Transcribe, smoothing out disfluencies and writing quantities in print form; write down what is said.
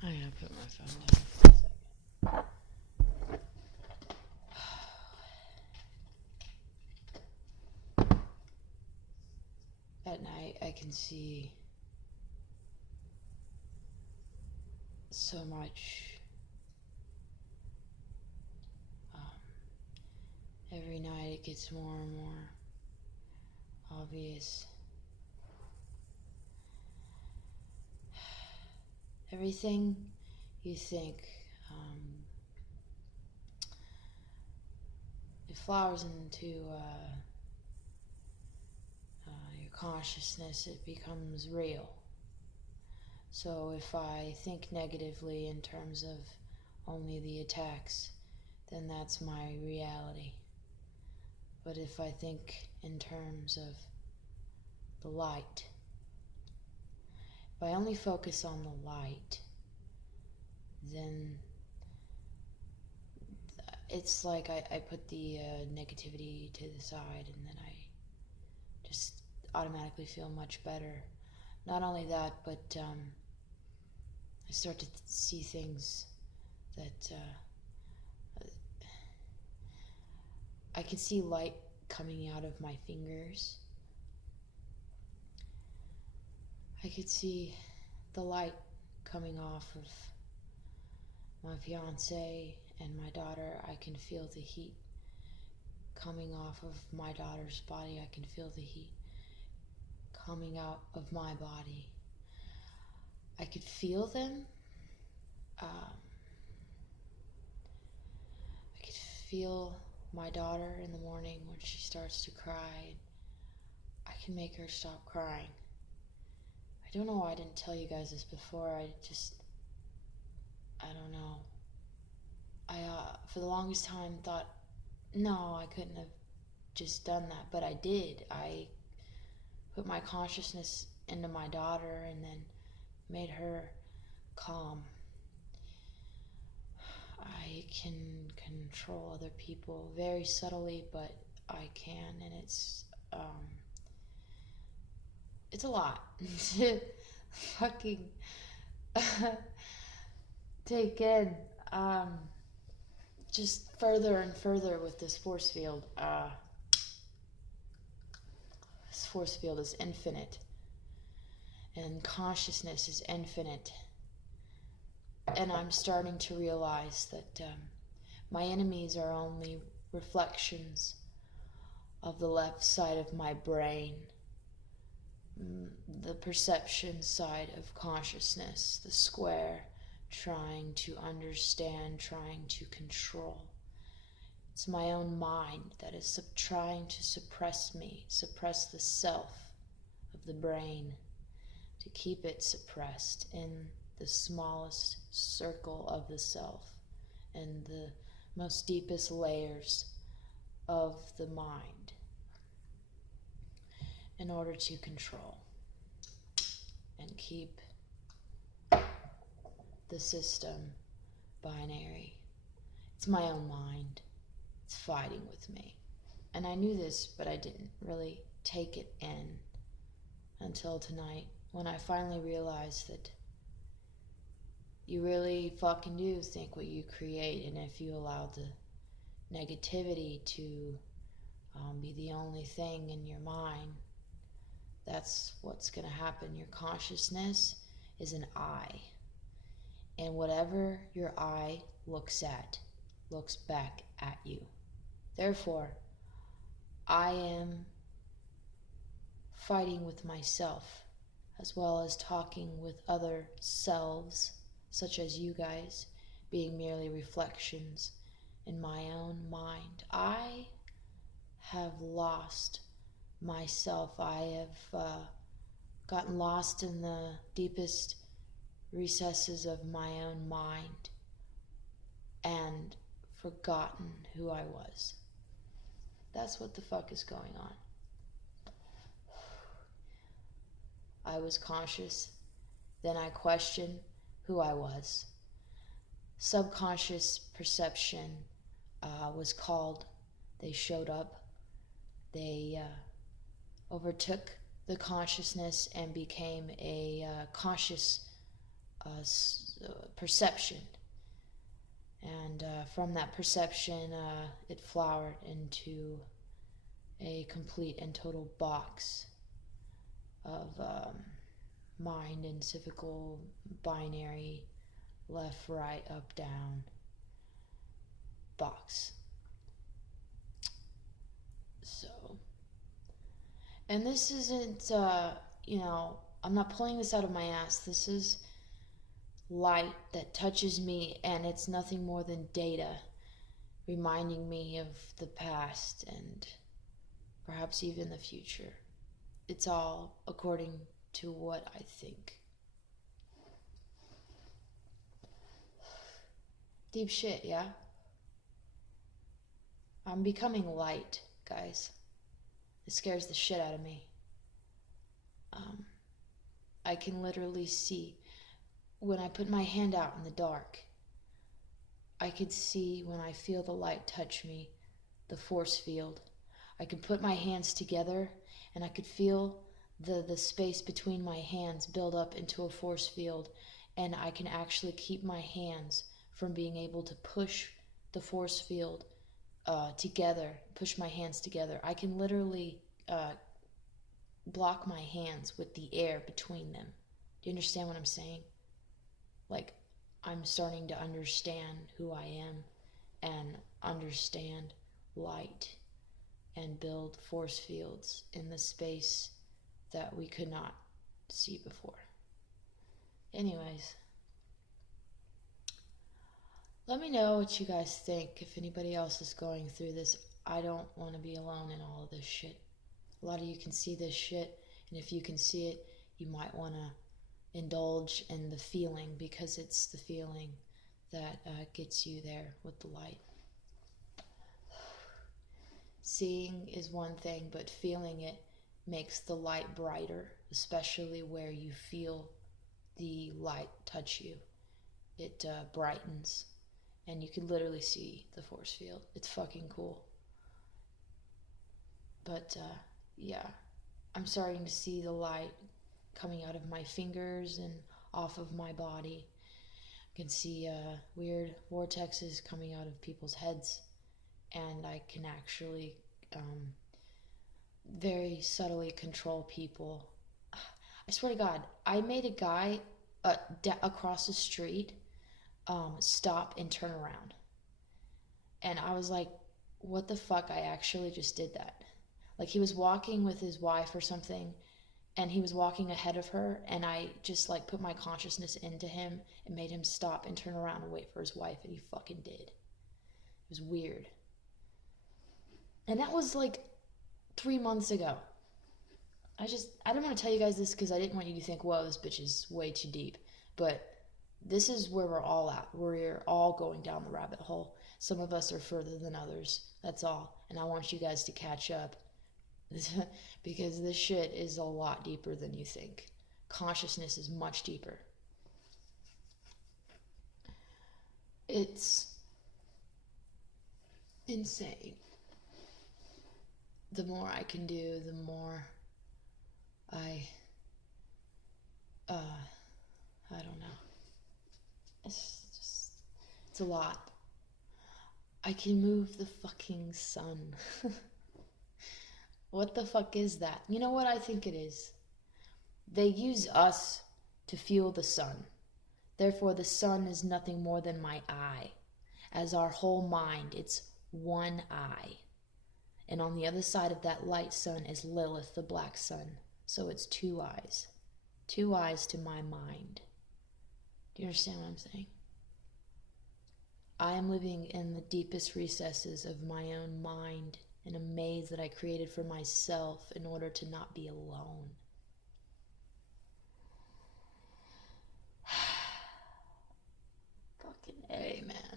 I gotta put my phone down for a second. At night, I can see so much. Every night it gets more and more obvious. Everything you think, it flowers into your consciousness, it becomes real. So if I think negatively in terms of only the attacks, then that's my reality. But if I think in terms of the light, if I only focus on the light, then it's like I put the negativity to the side, and then I just automatically feel much better. Not only that, but I start to see things that I can see light coming out of my fingers. I could see the light coming off of my fiance and my daughter. I can feel the heat coming off of my daughter's body. I can feel the heat coming out of my body. I could feel them. I could feel my daughter in the morning when she starts to cry. I can make her stop crying. I don't know why I didn't tell you guys this before. I don't know. I, for the longest time, thought, no, I couldn't have just done that, but I did. I put my consciousness into my daughter and then made her calm. I can control other people very subtly, but I can, and it's a lot to fucking take in. Just further and further with this force field. This force field is infinite, and consciousness is infinite. And I'm starting to realize that my enemies are only reflections of the left side of my brain, the perception side of consciousness, the square, trying to understand, trying to control. It's my own mind that is trying to suppress me, suppress the self of the brain, to keep it suppressed in the smallest circle of the self and the most deepest layers of the mind, in order to control and keep the system binary. It's my own mind. It's fighting with me. And I knew this, but I didn't really take it in until tonight, when I finally realized that you really fucking do think what you create, and if you allow the negativity to be the only thing in your mind, that's what's going to happen. Your consciousness is an eye, and whatever your eye looks at looks back at you. Therefore, I am fighting with myself, as well as talking with other selves, such as you guys, being merely reflections in my own mind. I have lost myself. I have gotten lost in the deepest recesses of my own mind and forgotten who I was. That's what the fuck is going on. I was conscious, then I questioned who I was. Subconscious perception was called. They showed up. They overtook the consciousness and became a conscious perception. And from that perception, it flowered into a complete and total box of mind and cyclical binary, left, right, up, down box. So, and this isn't, I'm not pulling this out of my ass. This is light that touches me, and it's nothing more than data reminding me of the past and perhaps even the future. It's all according to what I think. Deep shit, yeah? I'm becoming light, guys. It scares the shit out of me. I can literally see when I put my hand out in the dark. I could see when I feel the light touch me, the force field. I could put my hands together and I could feel the space between my hands build up into a force field, and I can actually keep my hands from being able to push the force field together, push my hands together. I can literally block my hands with the air between them. Do you understand what I'm saying? Like, I'm starting to understand who I am and understand light and build force fields in the space that we could not see before. Anyways, let me know what you guys think. If anybody else is going through this, I don't want to be alone in all of this shit. A lot of you can see this shit, and if you can see it, you might want to indulge in the feeling, because it's the feeling that gets you there with the light. Seeing is one thing, but feeling it makes the light brighter, especially where you feel the light touch you. It brightens, and you can literally see the force field. It's fucking cool. But yeah, I'm starting to see the light coming out of my fingers and off of my body. I can see weird vortexes coming out of people's heads, and I can actually very subtly control people. I swear to God, I made a guy across the street stop and turn around. And I was like, what the fuck, I actually just did that. Like, he was walking with his wife or something, and he was walking ahead of her, and I just like put my consciousness into him and made him stop and turn around and wait for his wife, and he fucking did. It was weird. And that was like 3 months ago. I didn't want to tell you guys this because I didn't want you to think, whoa, this bitch is way too deep. But this is where we're all at. We're all going down the rabbit hole. Some of us are further than others. That's all. And I want you guys to catch up. Because this shit is a lot deeper than you think. Consciousness is much deeper. It's insane. The more I can do, the more I don't know. It's a lot. I can move the fucking sun. What the fuck is that? You know what I think it is? They use us to fuel the sun. Therefore, the sun is nothing more than my eye. As our whole mind, it's one eye. And on the other side of that light sun is Lilith, the black sun. So it's two eyes. Two eyes to my mind. Do you understand what I'm saying? I am living in the deepest recesses of my own mind, in a maze that I created for myself in order to not be alone. Fucking A, man.